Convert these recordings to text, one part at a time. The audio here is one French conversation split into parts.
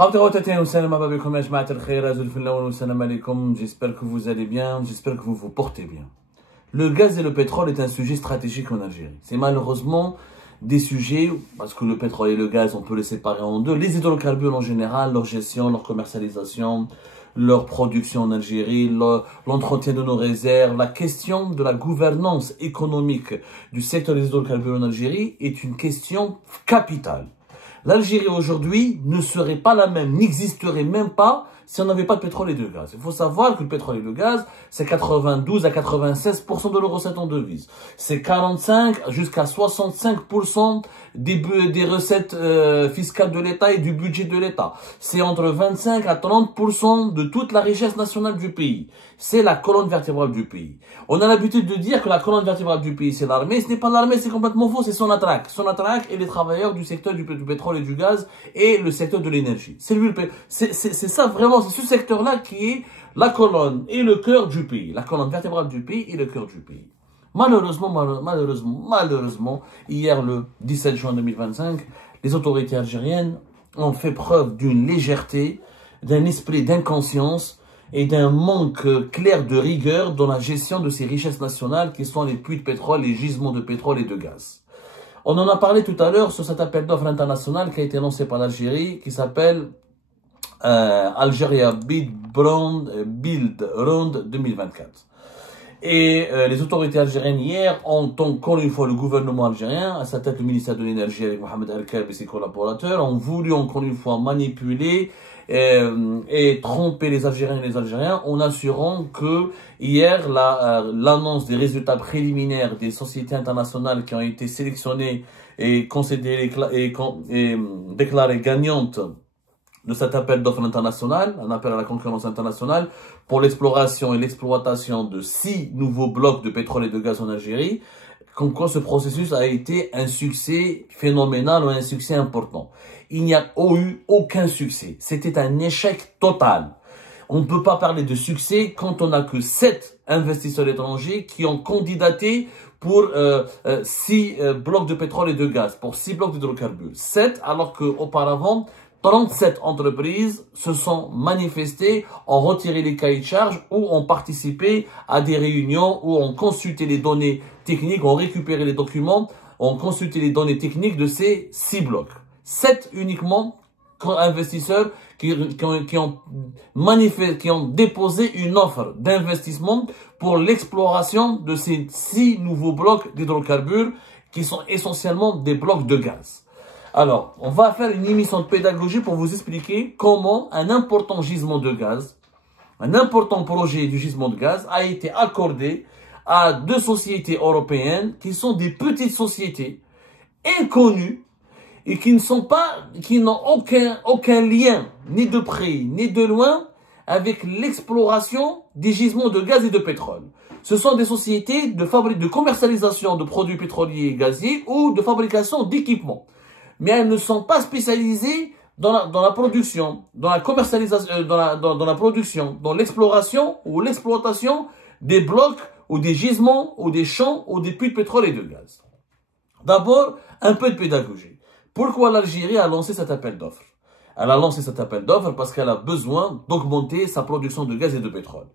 J'espère que vous allez bien, j'espère que vous vous portez bien. Le gaz et le pétrole est un sujet stratégique en Algérie. C'est malheureusement des sujets, parce que le pétrole et le gaz, on peut les séparer en deux. Les hydrocarbures en général, leur gestion, leur commercialisation, leur production en Algérie, l'entretien de nos réserves, la question de la gouvernance économique du secteur des hydrocarbures en Algérie est une question capitale. L'Algérie aujourd'hui ne serait pas la même, n'existerait même pas si on n'avait pas de pétrole et de gaz. Il faut savoir que le pétrole et le gaz, c'est 92 à 96% de nos recettes en devises. C'est 45 jusqu'à 65% des recettes fiscales de l'État et du budget de l'État. C'est entre 25 à 30% de toute la richesse nationale du pays. C'est la colonne vertébrale du pays. On a l'habitude de dire que la colonne vertébrale du pays, c'est l'armée. Ce n'est pas l'armée, c'est complètement faux, c'est Sonatrach. Sonatrach et les travailleurs du secteur du pétrole et du gaz et le secteur de l'énergie. C'est ça vraiment, c'est ce secteur-là qui est la colonne et le cœur du pays. La colonne vertébrale du pays et le cœur du pays. Malheureusement, hier le 17 juin 2025, les autorités algériennes ont fait preuve d'une légèreté, d'un esprit d'inconscience et d'un manque clair de rigueur dans la gestion de ces richesses nationales qui sont les puits de pétrole, les gisements de pétrole et de gaz. On en a parlé tout à l'heure sur cet appel d'offres international qui a été lancé par l'Algérie, qui s'appelle Algeria Build Round 2024. Et les autorités algériennes hier ont encore une fois le gouvernement algérien, à sa tête le ministère de l'énergie avec Mohamed Al-Kab et ses collaborateurs, ont voulu encore une fois manipuler et tromper les Algériens et les Algériens en assurant que hier l'annonce des résultats préliminaires des sociétés internationales qui ont été sélectionnées et concédées et déclarées gagnantes de cet appel d'offres international, un appel à la concurrence internationale pour l'exploration et l'exploitation de 6 nouveaux blocs de pétrole et de gaz en Algérie, comme quoi ce processus a été un succès phénoménal ou un succès important. Il n'y a eu aucun succès. C'était un échec total. On ne peut pas parler de succès quand on n'a que 7 investisseurs étrangers qui ont candidaté pour 6 blocs de pétrole et de gaz, pour 6 blocs d'hydrocarbures. 7 alors qu'auparavant, 37 entreprises se sont manifestées, ont retiré les cahiers de charges ou ont participé à des réunions où ont consulté les données techniques, ont récupéré les documents, ont consulté les données techniques de ces 6 blocs. 7 uniquement investisseurs qui ont déposé une offre d'investissement pour l'exploration de ces 6 nouveaux blocs d'hydrocarbures qui sont essentiellement des blocs de gaz. Alors, on va faire une émission de pédagogie pour vous expliquer comment un important gisement de gaz, un important projet du gisement de gaz a été accordé à 2 sociétés européennes qui sont des petites sociétés inconnues et qui n'ont aucun lien, ni de près, ni de loin, avec l'exploration des gisements de gaz et de pétrole. Ce sont des sociétés de commercialisation de produits pétroliers et gaziers ou de fabrication d'équipements. Mais elles ne sont pas spécialisées dans la production, dans la commercialisation, dans la production, dans l'exploration ou l'exploitation des blocs ou des gisements ou des champs ou des puits de pétrole et de gaz. D'abord, un peu de pédagogie. Pourquoi l'Algérie a lancé cet appel d'offres? Elle a lancé cet appel d'offres parce qu'elle a besoin d'augmenter sa production de gaz et de pétrole.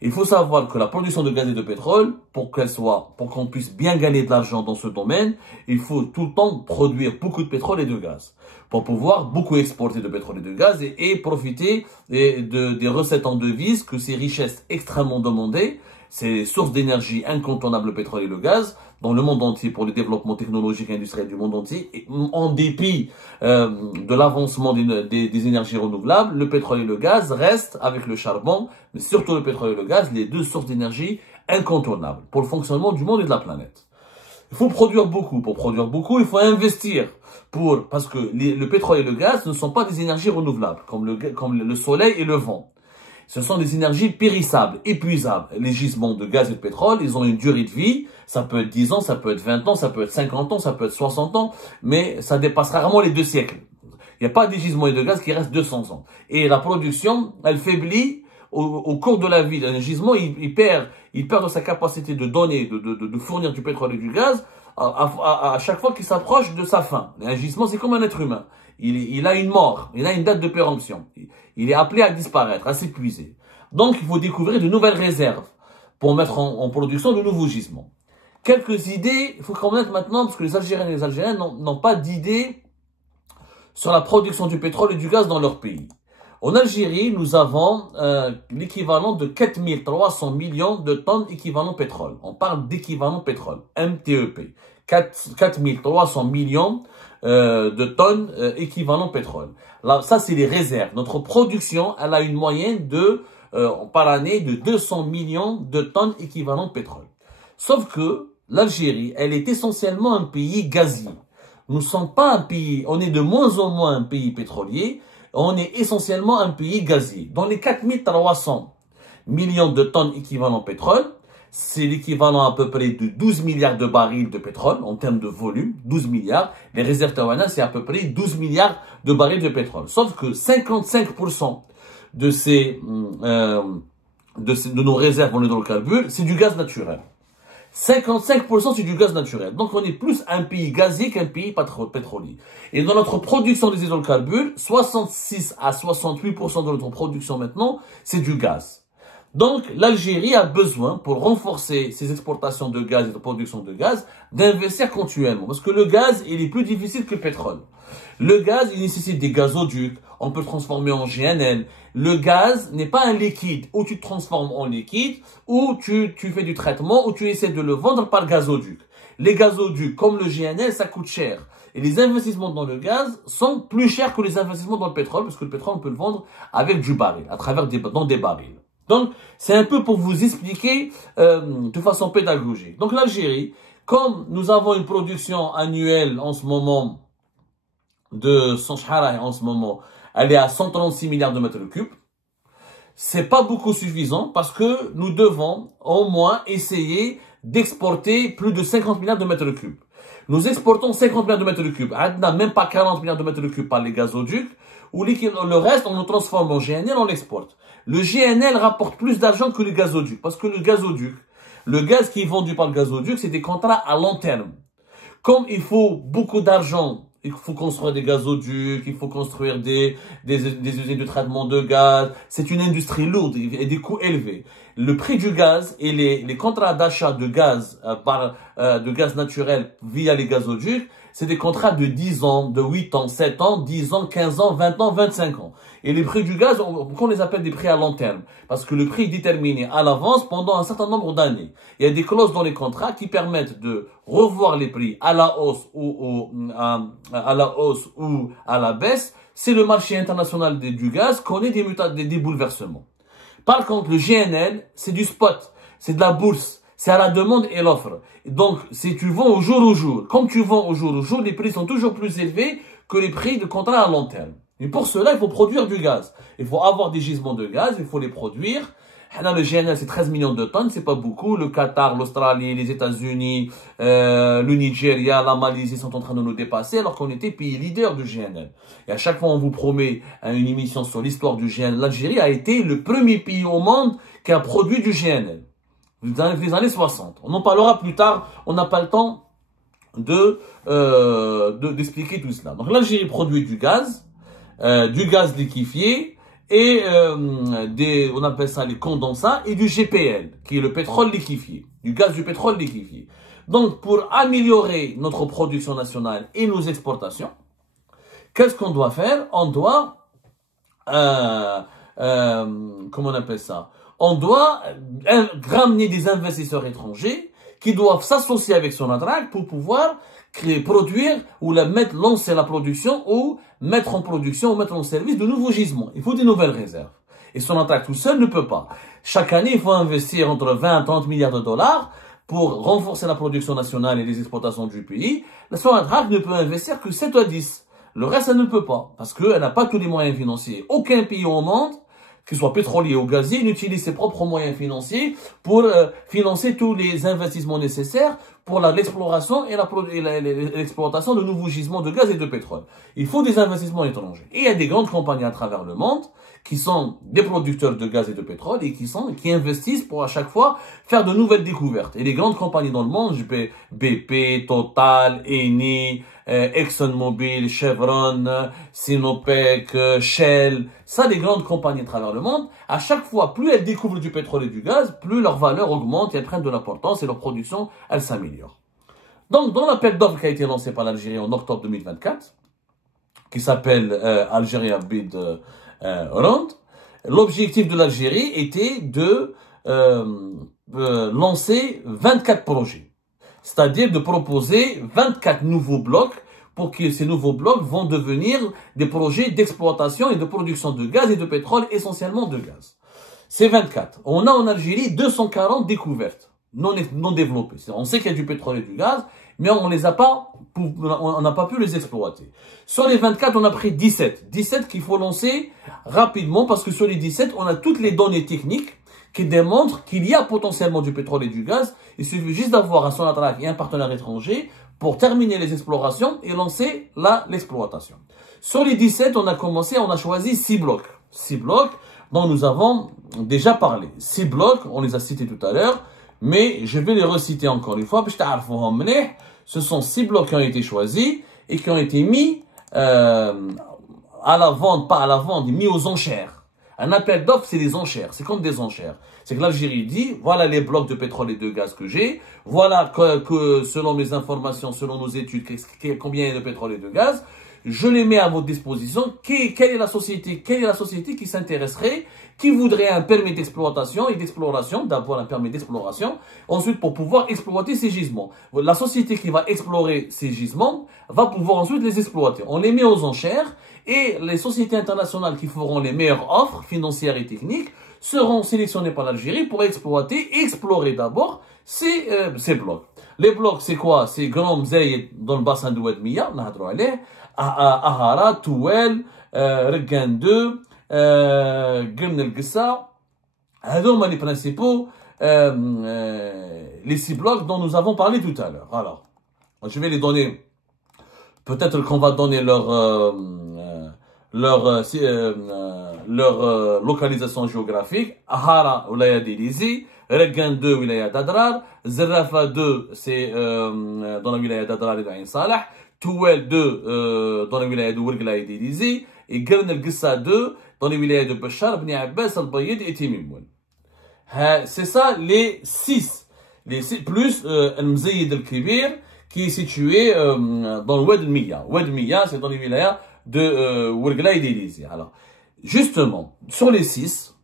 Il faut savoir que la production de gaz et de pétrole, pour qu'on puisse bien gagner de l'argent dans ce domaine, il faut tout le temps produire beaucoup de pétrole et de gaz pour pouvoir beaucoup exporter de pétrole et de gaz et profiter des recettes en devises que ces richesses extrêmement demandées, ces sources d'énergie incontournables, le pétrole et le gaz, dans le monde entier pour le développement technologique et industriel du monde entier, et en dépit de l'avancement des énergies renouvelables, le pétrole et le gaz restent, avec le charbon, mais surtout le pétrole et le gaz, les 2 sources d'énergie incontournables pour le fonctionnement du monde et de la planète. Il faut produire beaucoup. Pour produire beaucoup, il faut investir. Parce que le pétrole et le gaz ne sont pas des énergies renouvelables, comme le soleil et le vent. Ce sont des énergies périssables, épuisables. Les gisements de gaz et de pétrole, ils ont une durée de vie. Ça peut être 10 ans, ça peut être 20 ans, ça peut être 50 ans, ça peut être 60 ans, mais ça dépasse rarement les 2 siècles. Il n'y a pas des gisements de gaz qui restent 200 ans. Et la production, elle faiblit au cours de la vie d'un gisement. Il perd de sa capacité de donner, de fournir du pétrole et du gaz à chaque fois qu'il s'approche de sa fin. Un gisement, c'est comme un être humain. il a une mort, il a une date de péremption. Il est appelé à disparaître, à s'épuiser. Donc, il faut découvrir de nouvelles réserves pour mettre en production de nouveaux gisements. Quelques idées, il faut connaître maintenant, parce que les Algériens et les Algériennes n'ont pas d'idées sur la production du pétrole et du gaz dans leur pays. En Algérie, nous avons l'équivalent de 4300 millions de tonnes équivalent pétrole. On parle d'équivalent pétrole, MTEP. 4300 millions de tonnes équivalent pétrole. Là, ça, c'est les réserves. Notre production, elle a une moyenne de par année de 200 millions de tonnes équivalent pétrole. Sauf que l'Algérie, elle est essentiellement un pays gazier. Nous ne sommes pas un pays, on est de moins en moins un pays pétrolier, on est essentiellement un pays gazier. Dans les 4300 millions de tonnes équivalent pétrole, c'est l'équivalent à peu près de 12 milliards de barils de pétrole en termes de volume, 12 milliards. Les réserves tawanas, c'est à peu près 12 milliards de barils de pétrole. Sauf que 55% de nos réserves en hydrocarbures, c'est du gaz naturel. 55% c'est du gaz naturel. Donc on est plus un pays gazier qu'un pays pétrolier. Et dans notre production des hydrocarbures, 66 à 68% de notre production maintenant, c'est du gaz. Donc l'Algérie a besoin, pour renforcer ses exportations de gaz et de production de gaz, d'investir continuellement. Parce que le gaz, il est plus difficile que le pétrole. Le gaz, il nécessite des gazoducs, on peut le transformer en GNL. Le gaz n'est pas un liquide où tu te transformes en liquide, où tu fais du traitement, où tu essaies de le vendre par gazoduc. Les gazoducs, comme le GNL, ça coûte cher. Et les investissements dans le gaz sont plus chers que les investissements dans le pétrole, parce que le pétrole, on peut le vendre avec du baril, à travers dans des barils. Donc, c'est un peu pour vous expliquer de façon pédagogique. Donc, l'Algérie, comme nous avons une production annuelle en ce moment de Sonchara en ce moment, elle est à 136 milliards de mètres cubes. C'est pas beaucoup suffisant parce que nous devons au moins essayer d'exporter plus de 50 milliards de mètres cubes. Nous exportons 50 milliards de mètres cubes. On n'a même pas 40 milliards de mètres cubes par les gazoducs. Ou le reste, on le transforme en GNL, on l'exporte. Le GNL rapporte plus d'argent que le gazoduc. Parce que le gazoduc, le gaz qui est vendu par le gazoduc, c'est des contrats à long terme. Comme il faut beaucoup d'argent, il faut construire des gazoducs, il faut construire des usines de traitement de gaz. C'est une industrie lourde et des coûts élevés. Le prix du gaz et les contrats d'achat de gaz de gaz naturel via les gazoducs, c'est des contrats de 10 ans, de 8 ans, 7 ans, 10 ans, 15 ans, 20 ans, 25 ans. Et les prix du gaz, on les appelle des prix à long terme. Parce que le prix est déterminé à l'avance pendant un certain nombre d'années. Il y a des clauses dans les contrats qui permettent de revoir les prix à la hausse ou à la baisse. C'est le marché international du gaz qu'on ait des bouleversements. Par contre, le GNL, c'est du spot, c'est de la bourse, c'est à la demande et l'offre. Donc, si tu vends au jour, comme tu vends au jour, les prix sont toujours plus élevés que les prix de contrats à long terme. Et pour cela, il faut produire du gaz. Il faut avoir des gisements de gaz, il faut les produire. Là, le GNL, c'est 13 millions de tonnes, c'est pas beaucoup. Le Qatar, l'Australie, les États-Unis, le Nigeria, la Malaisie sont en train de nous dépasser alors qu'on était pays leader du GNL. Et à chaque fois, on vous promet une émission sur l'histoire du GNL. L'Algérie a été le premier pays au monde qui a produit du GNL. Dans les années 60. On en parlera plus tard, on n'a pas le temps d'expliquer tout cela. Donc l'Algérie produit du gaz liquéfié, et on appelle ça les condensats, et du GPL, qui est le pétrole liquéfié, du gaz du pétrole liquéfié. Donc, pour améliorer notre production nationale et nos exportations, qu'est-ce qu'on doit faire? On doit, comment on appelle ça? On doit ramener des investisseurs étrangers qui doivent s'associer avec Sonatrach pour pouvoir produire ou lancer la production ou mettre en production ou mettre en service de nouveaux gisements. Il faut des nouvelles réserves. Et Sonatrach tout seul ne peut pas. Chaque année, il faut investir entre 20 et 30 milliards de dollars pour renforcer la production nationale et les exportations du pays. La Sonatrach ne peut investir que 7 à 10. Le reste, elle ne peut pas parce qu'elle n'a pas tous les moyens financiers. Aucun pays au monde, qu'il soit pétrolier ou gazier, n'utilise ses propres moyens financiers pour financer tous les investissements nécessaires pour l'exploration et l'exploitation de nouveaux gisements de gaz et de pétrole. Il faut des investissements étrangers. Et il y a des grandes compagnies à travers le monde qui sont des producteurs de gaz et de pétrole et qui investissent pour à chaque fois faire de nouvelles découvertes. Et les grandes compagnies dans le monde, BP, Total, Eni, ExxonMobil, Chevron, Sinopec, Shell, ça des grandes compagnies à travers le monde, à chaque fois, plus elles découvrent du pétrole et du gaz, plus leur valeur augmente et elles prennent de l'importance et leur production, elle s'améliore. Donc, dans l'appel d'offres qui a été lancé par l'Algérie en octobre 2024, qui s'appelle Algeria Bid Round, l'objectif de l'Algérie était de lancer 24 projets. C'est-à-dire de proposer 24 nouveaux blocs pour que ces nouveaux blocs vont devenir des projets d'exploitation et de production de gaz et de pétrole, essentiellement de gaz. C'est 24. On a en Algérie 240 découvertes non développées. On sait qu'il y a du pétrole et du gaz, mais on n'a pas pu les exploiter. Sur les 24, on a pris 17. 17 qu'il faut lancer rapidement parce que sur les 17, on a toutes les données techniques qui démontrent qu'il y a potentiellement du pétrole et du gaz. Il suffit juste d'avoir un Sonatrach et un partenaire étranger pour terminer les explorations et lancer l'exploitation. Sur les 17, on a choisi 6 blocs. 6 blocs dont nous avons déjà parlé. 6 blocs, on les a cités tout à l'heure, mais je vais les reciter encore une fois. Ce sont 6 blocs qui ont été choisis et qui ont été mis à la vente, pas à la vente, mis aux enchères. Un appel d'offres, c'est des enchères. C'est comme des enchères. C'est que l'Algérie dit, voilà les blocs de pétrole et de gaz que j'ai. Voilà que selon mes informations, selon nos études, combien il y a de pétrole et de gaz. Je les mets à votre disposition. Quelle est la société qui s'intéresserait, qui voudrait un permis d'exploitation et d'exploration, d'abord un permis d'exploration, ensuite pour pouvoir exploiter ces gisements. La société qui va explorer ces gisements va pouvoir ensuite les exploiter. On les met aux enchères et les sociétés internationales qui feront les meilleures offres financières et techniques seront sélectionnées par l'Algérie pour exploiter et explorer d'abord ces blocs. Les blocs, c'est quoi? C'est Grand Mzayed dans le bassin de Oued Mia, on a droit Ahara, Touel, Regan 2, Gurn El Gissa, les principaux, les 6 blocs dont nous avons parlé tout à l'heure. Alors, je vais les donner, peut-être qu'on va donner leur localisation géographique. Ahara, Oulaya d'Elizi, Regan 2, Wilaya d'Adrar, Zerrafa 2, c'est dans la wilaya d'Adrar et d'Ain Salah, Touel 2 dans la wilaya de Ouergla et d'Elizi, et Gurn El Gissa 2 dans les wilayas de Bachar, Bni Abbas, Al-Bayid et Timimoun. C'est ça les 6. Plus Al-Mzayid Al-Kibir qui est situé dans le Oued Mia. Oued Mia, c'est dans les wilayas de Ouergla et d'Elizi. Alors, justement, sur les 6,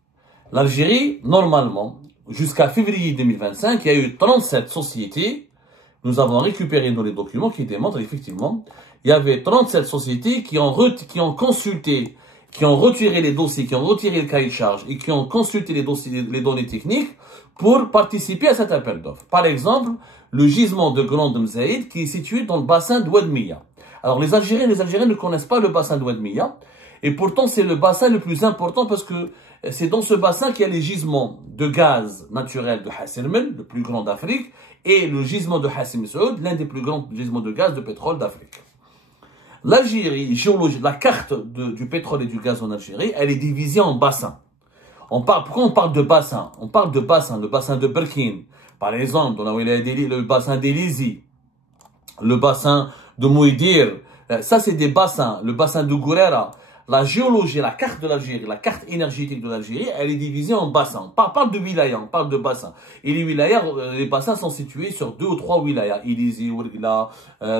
l'Algérie, normalement, jusqu'à février 2025, il y a eu 37 sociétés. Nous avons récupéré dans les documents qui démontrent effectivement, il y avait 37 sociétés qui ont consulté, qui ont retiré les dossiers, qui ont retiré le cahier de charge et qui ont consulté les dossiers, les données techniques pour participer à cet appel d'offres. Par exemple, le gisement de Grand Mzayed qui est situé dans le bassin de Oued Mia. Alors les Algériens ne connaissent pas le bassin de Oued Mia et pourtant c'est le bassin le plus important parce que c'est dans ce bassin qu'il y a les gisements de gaz naturel de Hassermen, le plus grand d'Afrique, et le gisement de Hassim Saoud, l'un des plus grands gisements de gaz de pétrole d'Afrique. L'Algérie, la carte du pétrole et du gaz en Algérie, elle est divisée en bassins. Pourquoi on parle de bassins? On parle de bassins, le bassin de Berkine, par exemple, dans le bassin d'Elizi, le bassin de Mouidir, ça c'est des bassins, le bassin de Gourera. La géologie, la carte de l'Algérie, la carte énergétique de l'Algérie, elle est divisée en bassins. On parle de wilayas, on parle de bassins. Et les wilayas, les bassins sont situés sur 2 ou 3 wilayas. Ilizi, Ouergla,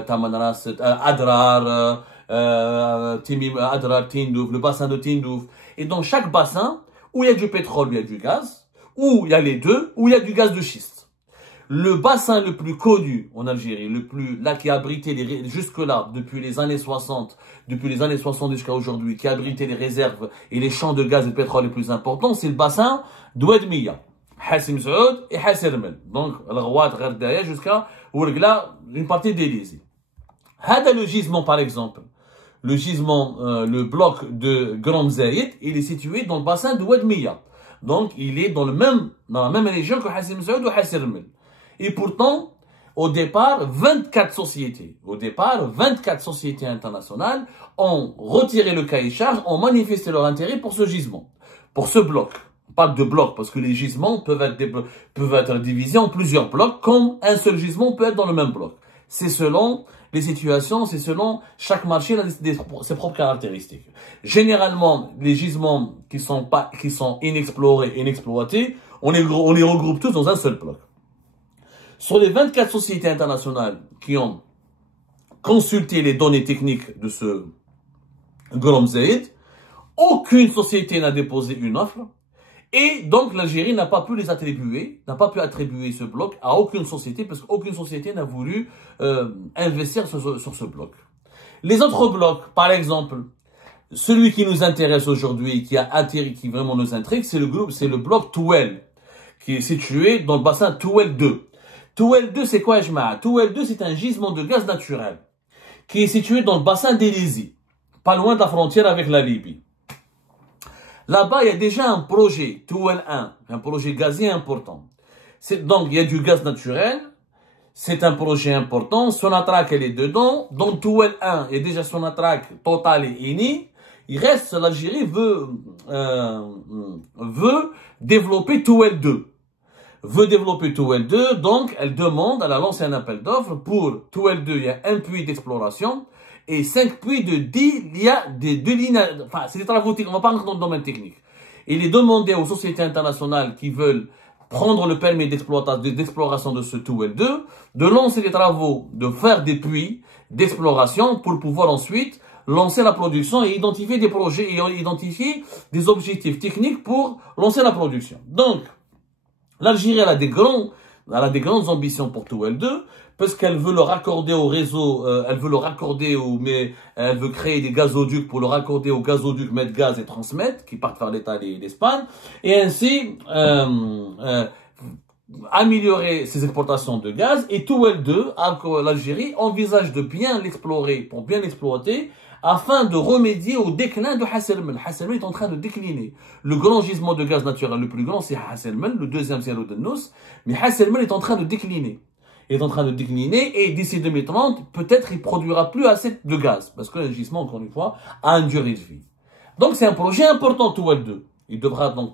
Tamanras, Adrar, Adrar, Tindouf, le bassin de Tindouf. Et dans chaque bassin, où il y a du pétrole, où il y a du gaz, où il y a les deux, où il y a du gaz de schiste. Le bassin le plus connu en Algérie, là qui a abrité jusque-là, depuis les années 60 jusqu'à aujourd'hui, qui a abrité les réserves et les champs de gaz et de pétrole les plus importants, c'est le bassin d'Oued Mia, Hassim Saoud et Hassermen. Donc, Al-Ghawat, Gherdaya, jusqu'à Ouergla, une partie d'Elizi. Hada le gisement, par exemple. Le gisement, le bloc de Grand Mzayed, il est situé dans le bassin d'Oued Mia. Donc, il est dans la même région que Hassim Saoud ou Hassermen. Et pourtant, au départ, 24 sociétés. Au départ, 24 sociétés internationales ont retiré le cahier de charge, ont manifesté leur intérêt pour ce gisement, pour ce bloc. On parle de bloc parce que les gisements peuvent être divisés en plusieurs blocs, comme un seul gisement peut être dans le même bloc. C'est selon les situations, c'est selon chaque marché, ses propres caractéristiques. Généralement, les gisements qui sont inexplorés, inexploités, on les regroupe tous dans un seul bloc. Sur les 24 sociétés internationales qui ont consulté les données techniques de ce Gorom Zayed, aucune société n'a déposé une offre et donc l'Algérie n'a pas pu attribuer ce bloc à aucune société parce qu'aucune société n'a voulu investir sur ce bloc. Les autres blocs, par exemple, celui qui nous intéresse aujourd'hui, qui vraiment nous intrigue, c'est le bloc Touel, qui est situé dans le bassin Touel 2. Touel 2, c'est quoi, Jma'a? Touel 2, c'est un gisement de gaz naturel qui est situé dans le bassin d'Hélisie, pas loin de la frontière avec la Libye. Là-bas, il y a déjà un projet, Touel 1, un projet gazier important. Donc, il y a du gaz naturel, c'est un projet important, Sonatrach, elle est dedans. Dans Touel 1, il y a déjà Sonatrach, Total et Eni. Il reste, l'Algérie veut développer Touel 2. Donc elle a lancé un appel d'offres pour Touel 2, il y a un puits d'exploration et 5 puits de 10, il y a des 2 lignes, enfin c'est des travaux techniques, on va pas rentrer dans le domaine technique. Il est demandé aux sociétés internationales qui veulent prendre le permis d'exploration de ce Touel 2, de lancer des travaux, de faire des puits d'exploration pour pouvoir ensuite lancer la production et identifier des projets et identifier des objectifs techniques pour lancer la production. Donc, l'Algérie, elle a des grandes ambitions pour Touel 2 parce qu'elle veut le raccorder au réseau, elle veut créer des gazoducs pour le raccorder au gazoduc Medgaz et Transmed qui partent vers l'Italie et l'Espagne et ainsi améliorer ses exportations de gaz. Et Touel 2, l'Algérie envisage de bien l'explorer, pour bien l'exploiter, afin de remédier au déclin de Ras El Mel. Ras El Mel est en train de décliner. Le grand gisement de gaz naturel le plus grand, c'est Ras El Mel, le deuxième c'est Rodenous, mais Ras El Mel est en train de décliner. Et d'ici 2030, peut-être il produira plus assez de gaz, parce que le gisement, encore une fois, a une durée de vie. Donc c'est un projet important, Touel 2. Il devra donc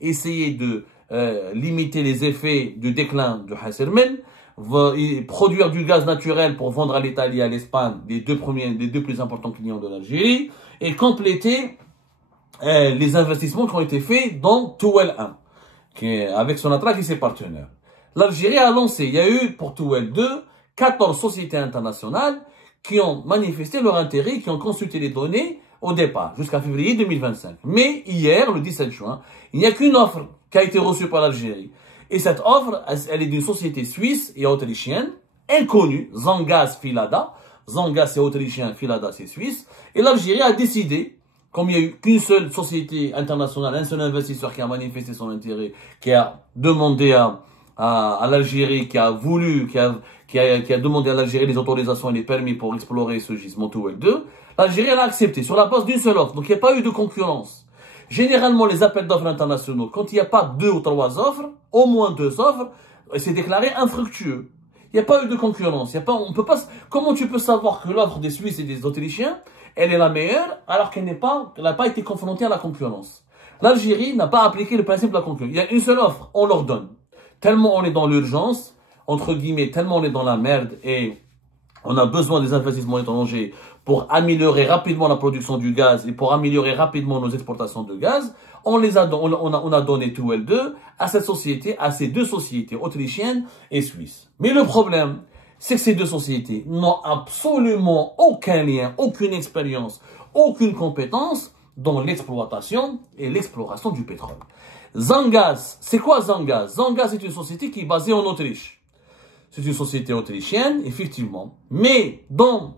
essayer de limiter les effets du déclin de Ras El Mel, produire du gaz naturel pour vendre à l'Italie et à l'Espagne, les deux plus importants clients de l'Algérie, et compléter les investissements qui ont été faits dans Touel 1, avec Sonatrach et ses partenaires. L'Algérie a lancé, il y a eu pour Touel 2, 14 sociétés internationales qui ont manifesté leur intérêt, qui ont consulté les données au départ, jusqu'à février 2025. Mais hier, le 17 juin, il n'y a qu'une offre qui a été reçue par l'Algérie. Et cette offre, elle est d'une société suisse et autrichienne, inconnue, Zangaz Filada. Zangaz c'est autrichien, Filada c'est suisse. Et l'Algérie a décidé, comme il n'y a eu qu'une seule société internationale, un seul investisseur qui a manifesté son intérêt, qui a demandé à l'Algérie, qui a demandé à l'Algérie les autorisations et les permis pour explorer ce gisement Touel 2, l'Algérie a accepté sur la base d'une seule offre. Donc il n'y a pas eu de concurrence. Généralement, les appels d'offres internationaux, quand il n'y a pas 2 ou 3 offres, au moins 2 offres, c'est déclaré infructueux. Il n'y a pas eu de concurrence. Comment tu peux savoir que l'offre des Suisses et des Autrichiens, elle est la meilleure, alors qu'elle n'a pas été confrontée à la concurrence? L'Algérie n'a pas appliqué le principe de la concurrence. Il y a une seule offre, on leur donne. Tellement on est dans l'urgence, entre guillemets, tellement on est dans la merde et on a besoin des investissements étrangers pour améliorer rapidement la production du gaz et pour améliorer rapidement nos exportations de gaz, on a donné Touel 2 à ces deux sociétés autrichiennes et suisses. Mais le problème, c'est que ces deux sociétés n'ont absolument aucun lien, aucune expérience, aucune compétence dans l'exploitation et l'exploration du pétrole. Zangaz, c'est quoi Zangaz? Zangaz est une société qui est basée en Autriche. C'est une société autrichienne, effectivement, mais dont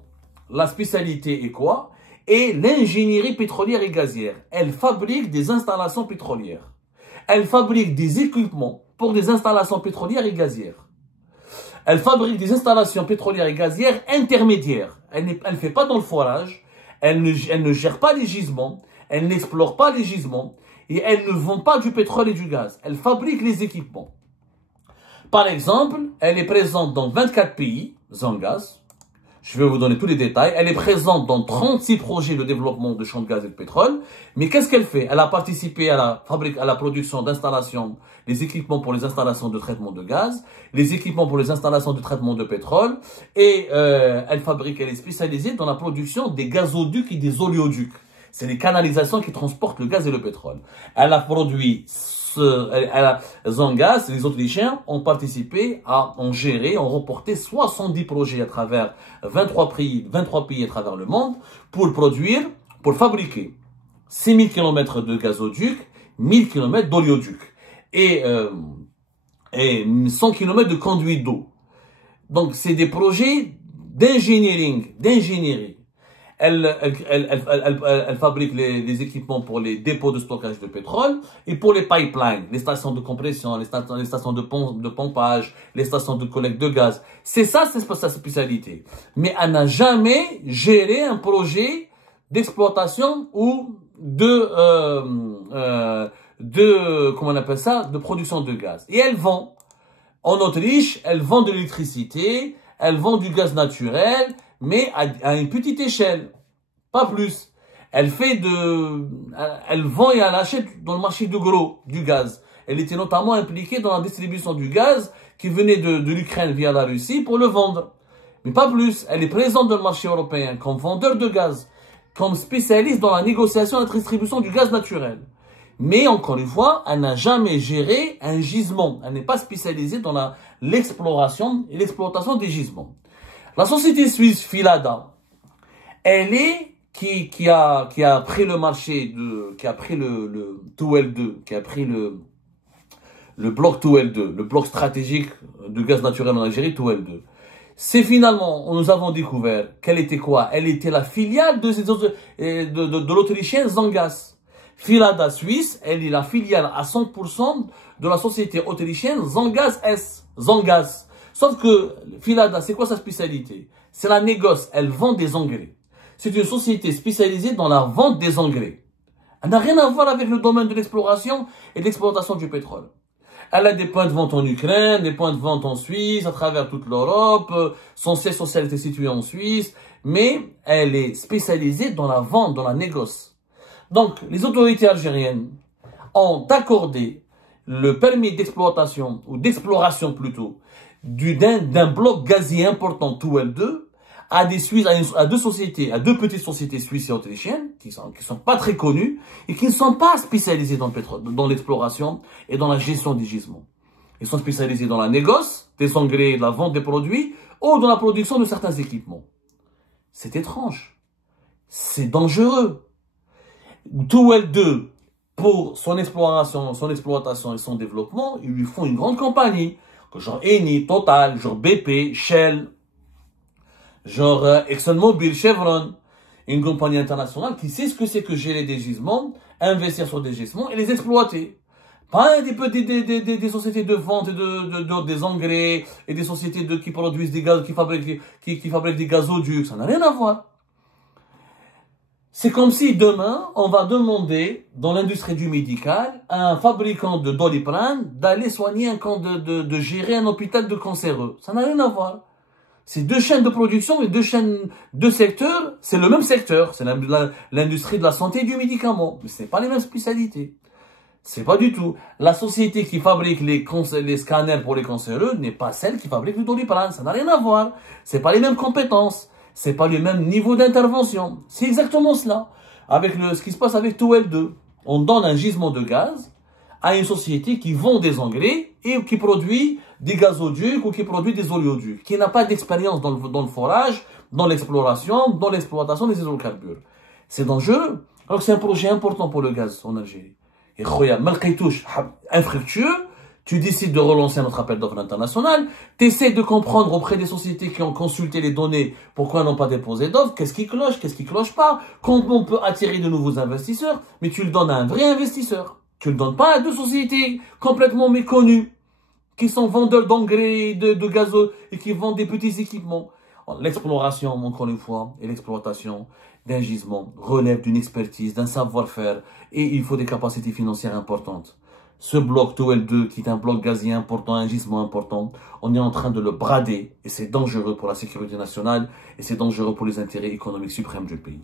la spécialité est quoi? Et l'ingénierie pétrolière et gazière. Elle fabrique des installations pétrolières. Elle fabrique des équipements pour des installations pétrolières et gazières. Elle fabrique des installations pétrolières et gazières intermédiaires. Elle ne fait pas dans le forage. Elle ne gère pas les gisements. Elle n'explore pas les gisements. Et elle ne vend pas du pétrole et du gaz. Elle fabrique les équipements. Par exemple, elle est présente dans 24 pays, Zangaz. Je vais vous donner tous les détails. Elle est présente dans 36 projets de développement de champs de gaz et de pétrole. Mais qu'est-ce qu'elle fait? Elle a participé à la production d'installations, les équipements pour les installations de traitement de gaz, les équipements pour les installations de traitement de pétrole. Et elle est spécialisée dans la production des gazoducs et des oléoducs. C'est les canalisations qui transportent le gaz et le pétrole. Elle a produit Zangaz, les Autrichiens ont participé ont géré, ont reporté 70 projets à travers 23 pays à travers le monde pour fabriquer 6000 km de gazoducs, 1000 km d'oléoducs et 100 km de conduits d'eau. Donc, c'est des projets d'ingénierie. Elle fabrique les équipements pour les dépôts de stockage de pétrole et pour les pipelines, les stations de compression, les stations de pompage, les stations de collecte de gaz. C'est ça, c'est sa spécialité. Mais elle n'a jamais géré un projet d'exploitation ou comment on appelle ça, de production de gaz. Et elle vend. En Autriche, elle vend de l'électricité, elle vend du gaz naturel, mais à une petite échelle, pas plus. Elle vend et elle achète dans le marché de gros du gaz. Elle était notamment impliquée dans la distribution du gaz qui venait de l'Ukraine via la Russie pour le vendre. Mais pas plus. Elle est présente dans le marché européen comme vendeur de gaz, comme spécialiste dans la négociation et la distribution du gaz naturel. Mais encore une fois, elle n'a jamais géré un gisement. Elle n'est pas spécialisée dans l'exploration et l'exploitation des gisements. La société suisse Filada, qui a pris le marché qui a pris le 2L2, qui a pris le bloc 2L2, le bloc stratégique de gaz naturel en Algérie 2L2. C'est finalement, nous avons découvert qu'elle était quoi? Elle était la filiale de l'Autrichienne Zangaz. Filada Suisse, elle est la filiale à 100% de la société autrichienne Zangaz S. Zangaz. Sauf que Filada, c'est quoi sa spécialité? C'est la négoce, elle vend des engrais. C'est une société spécialisée dans la vente des engrais. Elle n'a rien à voir avec le domaine de l'exploration et de l'exploitation du pétrole. Elle a des points de vente en Ukraine, des points de vente en Suisse, à travers toute l'Europe. Son siège social est situé en Suisse. Mais elle est spécialisée dans la vente, dans la négoce. Donc, les autorités algériennes ont accordé le permis d'exploitation, ou d'exploration plutôt, d'un bloc gazier important 2L2 à deux petites sociétés suisses et autrichiennes qui sont pas très connues et qui ne sont pas spécialisées dans le pétrole, dans l'exploration et dans la gestion des gisements. Ils sont spécialisés dans la négoce des engrais, de la vente des produits ou dans la production de certains équipements. C'est étrange. C'est dangereux. 2L2, pour son exploration et son développement, ils lui font une grande compagnie. Genre Eni, Total, genre BP, Shell, genre ExxonMobil, Chevron, une compagnie internationale qui sait ce que c'est que gérer des gisements, investir sur des gisements et les exploiter. Pas des sociétés de vente des engrais et des sociétés qui produisent des gaz, qui fabriquent des gazoducs. Ça n'a rien à voir. C'est comme si demain, on va demander, dans l'industrie du médical, à un fabricant de Doliprane d'aller soigner un camp, de gérer un hôpital de cancéreux. Ça n'a rien à voir. C'est deux chaînes de production et deux secteurs. C'est le même secteur. C'est l'industrie de la santé et du médicament. Mais ce n'est pas les mêmes spécialités. C'est pas du tout. La société qui fabrique les scanners pour les cancéreux n'est pas celle qui fabrique le Doliprane. Ça n'a rien à voir. C'est pas les mêmes compétences. C'est pas le même niveau d'intervention. C'est exactement cela. Avec ce qui se passe avec 2L2. On donne un gisement de gaz à une société qui vend des engrais et qui produit des gazoducs ou qui produit des oléoducs, qui n'a pas d'expérience dans le forage, dans l'exploration, dans l'exploitation des hydrocarbures. C'est dangereux. Alors que c'est un projet important pour le gaz en Algérie. Et khoya, malgré tout, infructueux, tu décides de relancer notre appel d'offres international, tu essaies de comprendre auprès des sociétés qui ont consulté les données pourquoi elles n'ont pas déposé d'offres, qu'est-ce qui cloche pas, comment on peut attirer de nouveaux investisseurs, mais tu le donnes à un vrai investisseur. Tu le donnes pas à deux sociétés complètement méconnues, qui sont vendeurs d'engrais, de gazole et qui vendent des petits équipements. L'exploration, encore une fois, et l'exploitation d'un gisement relève d'une expertise, d'un savoir-faire, et il faut des capacités financières importantes. ce bloc TOL2, qui est un bloc gazier important, un gisement important, on est en train de le brader et c'est dangereux pour la sécurité nationale et c'est dangereux pour les intérêts économiques suprêmes du pays.